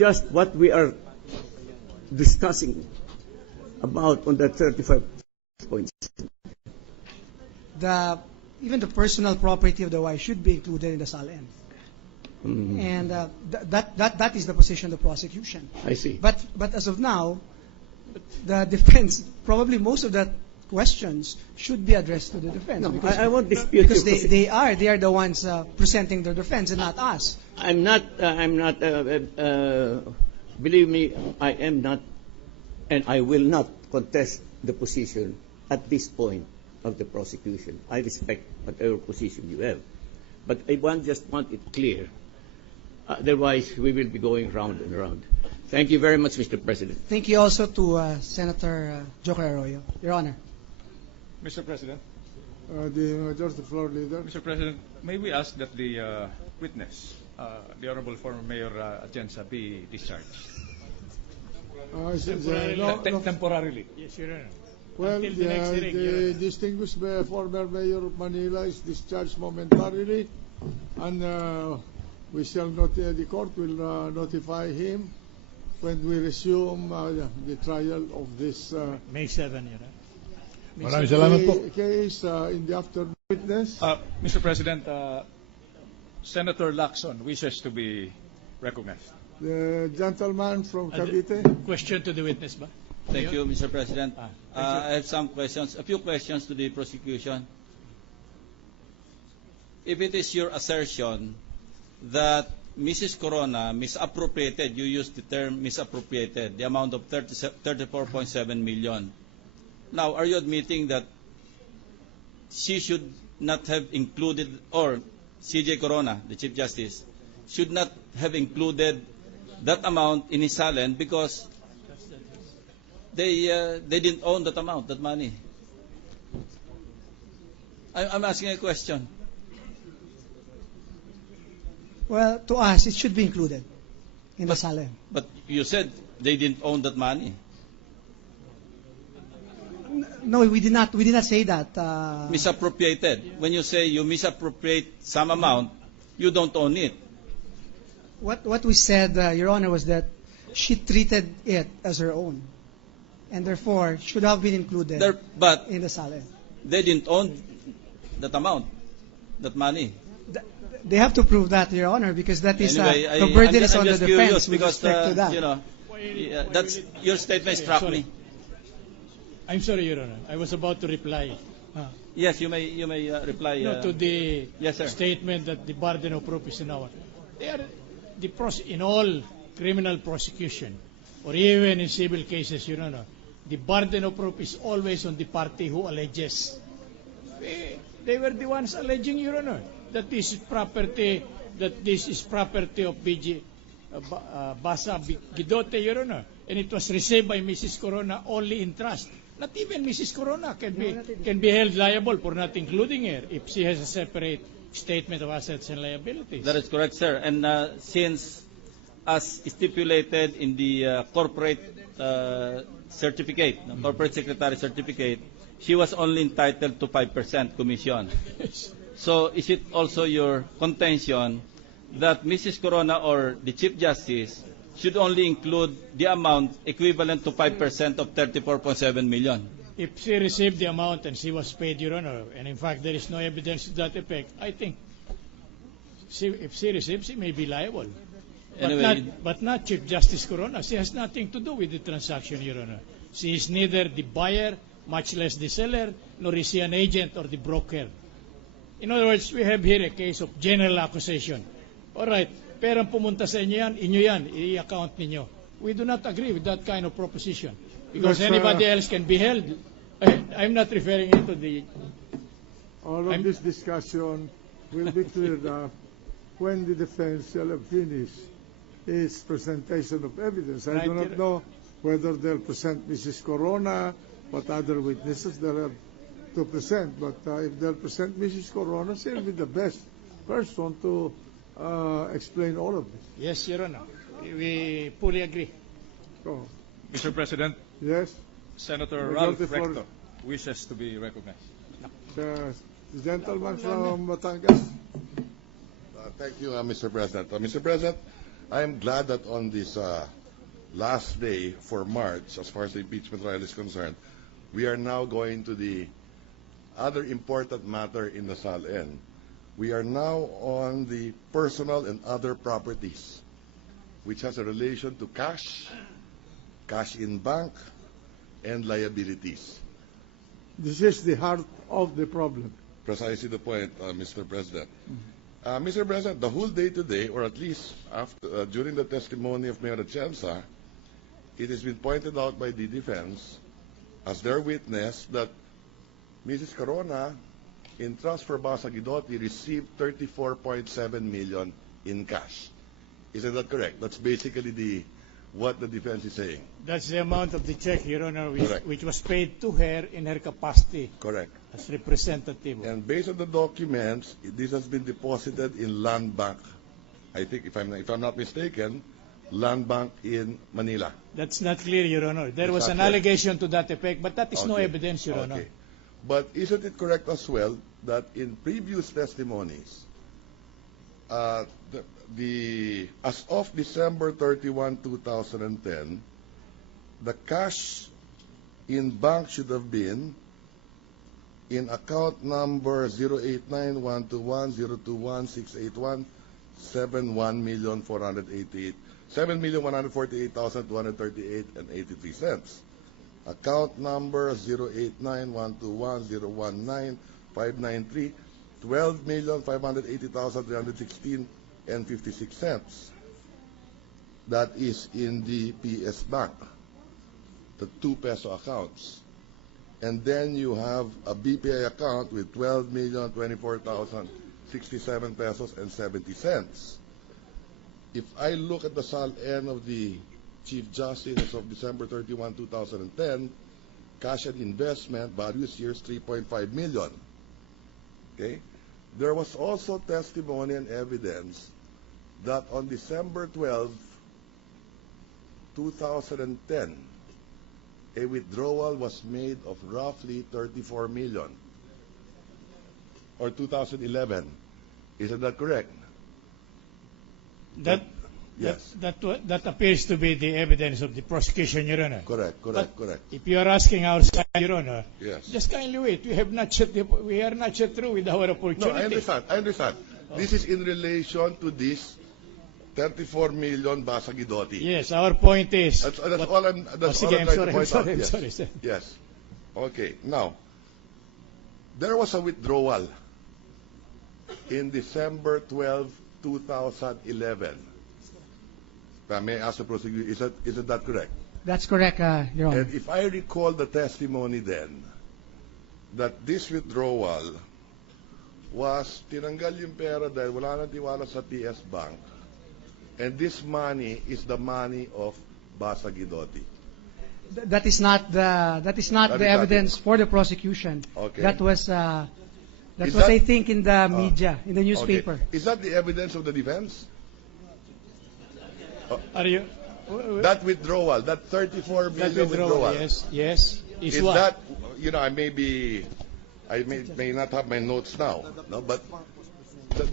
just what we are discussing about on that 35 points. Even the personal property of the wife should be included in the SALN. And that is the position of the prosecution. I see. But as of now, the defense, probably most of the questions should be addressed to the defense. No, because, I won't dispute because you. they are the ones presenting their defense and not us. I'm not, believe me, I am not, and I will not contest the position at this point of the prosecution. I respect whatever position you have. But I just want it clear. Otherwise, we will be going round and round. Thank you very much, Mr. President. Thank you also to Senator Joker Arroyo. Your Honor. Mr. President. The Majority Floor Leader. Mr. President, may we ask that the witness, the Honorable former Mayor Atienza, be discharged? Temporarily. Yes, Your Honor. Well, Until the next hearing, the distinguished former Mayor of Manila is discharged momentarily, and we shall the court will notify him when we resume the trial of this May 7, Your Honor. case in the afternoon. Witness. Mr. President, Senator Lacson wishes to be recognized. The gentleman from Cavite. Question to the witness ba? Thank you, Mr. President. Thank you. I have some questions, a few questions to the prosecution. If it is your assertion that Mrs. Corona misappropriated, you used the term misappropriated, the amount of 34.7 million. Now, are you admitting that she should not have included, or CJ Corona, the Chief Justice, should not have included that amount in his SALN because they didn't own that amount, that money? I'm asking a question. Well, to us, it should be included in the SALN. But you said they didn't own that money. No, we did not say that. Misappropriated. When you say you misappropriate some amount, you don't own it. What we said, Your Honor, was that she treated it as her own, and therefore should have been included in the SALN. They didn't own that amount, that money. They have to prove that, Your Honor, because that is Anyway, the burden is I'm on the just defense curious with because, respect to that. you know, that's your statement struck me. I'm sorry, Your Honor. I was about to reply. Yes, you may reply. To the yes, sir. statement that the burden of proof is in our. They are in all criminal prosecution, or even in civil cases, Your Honor, the burden of proof is always on the party who alleges. They were the ones alleging, Your Honor, that this is property of BG Basa Gidote, Your Honor, and it was received by Mrs. Corona only in trust. Not even Mrs. Corona can be held liable for not including her if she has a separate statement of assets and liabilities. That is correct, sir. And since, as stipulated in the corporate certificate, corporate secretary certificate, she was only entitled to 5% commission. So is it also your contention that Mrs. Corona or the Chief Justice should only include the amount equivalent to 5% of 34.7 million? If she received the amount and she was paid, Your Honor, and in fact there is no evidence to that effect, I think if she received, she may be liable. Anyway, but not Chief Justice Corona. She has nothing to do with the transaction, Your Honor. She is neither the buyer, much less the seller, nor is she an agent or the broker. In other words, we have here a case of general accusation. All right, perang pumunta sa inyo yan, i-account ninyo. We do not agree with that kind of proposition. Because anybody else can be held. I'm not referring it to the... All of this discussion will be cleared up when the defense shall have finished its presentation of evidence. I do not know whether they'll present Mrs. Corona, what other witnesses they'll have to present. But if they'll present Mrs. Corona, she'll be the best person to explain all of this. Yes, Your Honor. We fully agree. Oh. Mr. President. Yes. Senator Ralph Recto wishes to be recognized. The gentleman from Batangas. Thank you, Mr. President. Mr. President, I am glad that on this last day for March, as far as the impeachment trial is concerned, we are now going to the other important matter in the SAL-N. We are now on the personal and other properties, which has a relation to cash, cash in bank, and liabilities. This is the heart of the problem. Precisely the point, Mr. President. Mr. President, the whole day today, or at least after, during the testimony of Mayor Atienza, it has been pointed out by the defense as their witness that Mrs. Corona, in trust for Basa Guidotti, received 34.7 million in cash. Isn't that correct? That's basically what the defense is saying. That's the amount of the check, Your Honor, Correct. which was paid to her in her capacity Correct. as representative. And based on the documents, this has been deposited in Land Bank. I think, if I'm not mistaken, Land Bank in Manila. That's not clear, Your Honor. There was not an clear. allegation to that effect, but that is no Okay. evidence, Your Honor. Okay. But isn't it correct as well that in previous testimonies, as of December 31, 2010, the cash in bank should have been in account number 0891210216817 7,148,238.83. Account number 0891210195993 12,580,316.56. That is in the PS Bank, the 2 peso accounts. And then you have a BPI account with 12,024,067 pesos and 70 cents. If I look at the SAL-N of the Chief Justice as of December 31, 2010, cash and investment, various years, 3.5 million. Okay? There was also testimony and evidence that on December 12, 2010, a withdrawal was made of roughly 34 million. Or 2011. Isn't that correct? That appears to be the evidence of the prosecution, Your Honor. Correct. If you are asking our side, Your Honor, Yes. just kindly wait. We are not yet through with our opportunity. No, I understand. This is in relation to this 34 million Basa Guidotti. Yes, our point is... That's all I'm trying to point out. I'm Yes. sorry, sir. Yes. Okay. Now, there was a withdrawal in December 12, 2011. May I ask the prosecutor, isn't that correct? That's correct, Your Honor. And if I recall the testimony then, that this withdrawal was tinanggal yung pera dahil wala nang tiwala sa TS Bank, and this money is the money of Basa Guidotti. That is not the evidence for the prosecution. Okay. That was Is I think in the media, in the newspaper. Okay. Is that the evidence of the defense? Are you... That withdrawal, that 34 million withdrawal. Yes. Is what? that, I may not have my notes now, no, but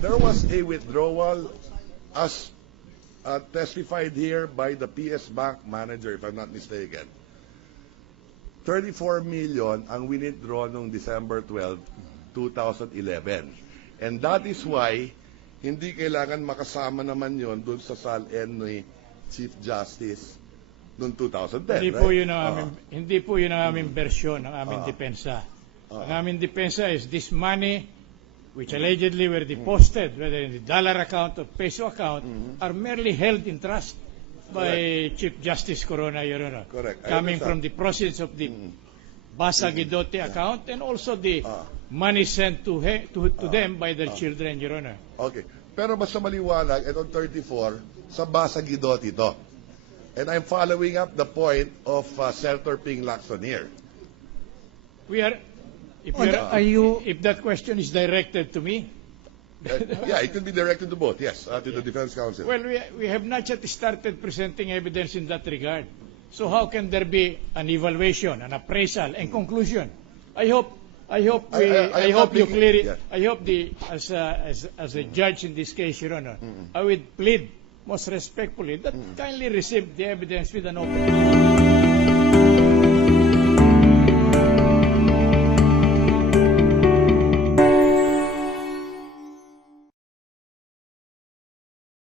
there was a withdrawal as testified here by the PS Bank manager, if I'm not mistaken. 34 million ang withdraw noong December 12, 2011. And that is why hindi kailangan makasama naman yon doon sa SAL-N ni Chief Justice noong 2010. Hindi po yun ang aming bersyon, ang aming Ah. depensa. Ang aming depensa is this money which allegedly were deposited, whether in the dollar account or peso account, are merely held in trust by Chief Justice Corona, Your Honor. Correct. I Coming understand. from the proceeds of the Basa Guidotti account and also the money sent to them by their children, Your Honor. Okay. Pero basta maliwanag, itong 34, sa Basa Guidotti ito. And I'm following up the point of Senator Ping Lacson here. If that question is directed to me, Yeah, it could be directed to both, yes, to the Defense Counsel. well, we have not yet started presenting evidence in that regard. So how can there be an evaluation, an appraisal, and conclusion? I hope you clear it. Yeah. I hope as a judge in this case, Your Honor, I would plead most respectfully, that kindly receive the evidence with an open mind.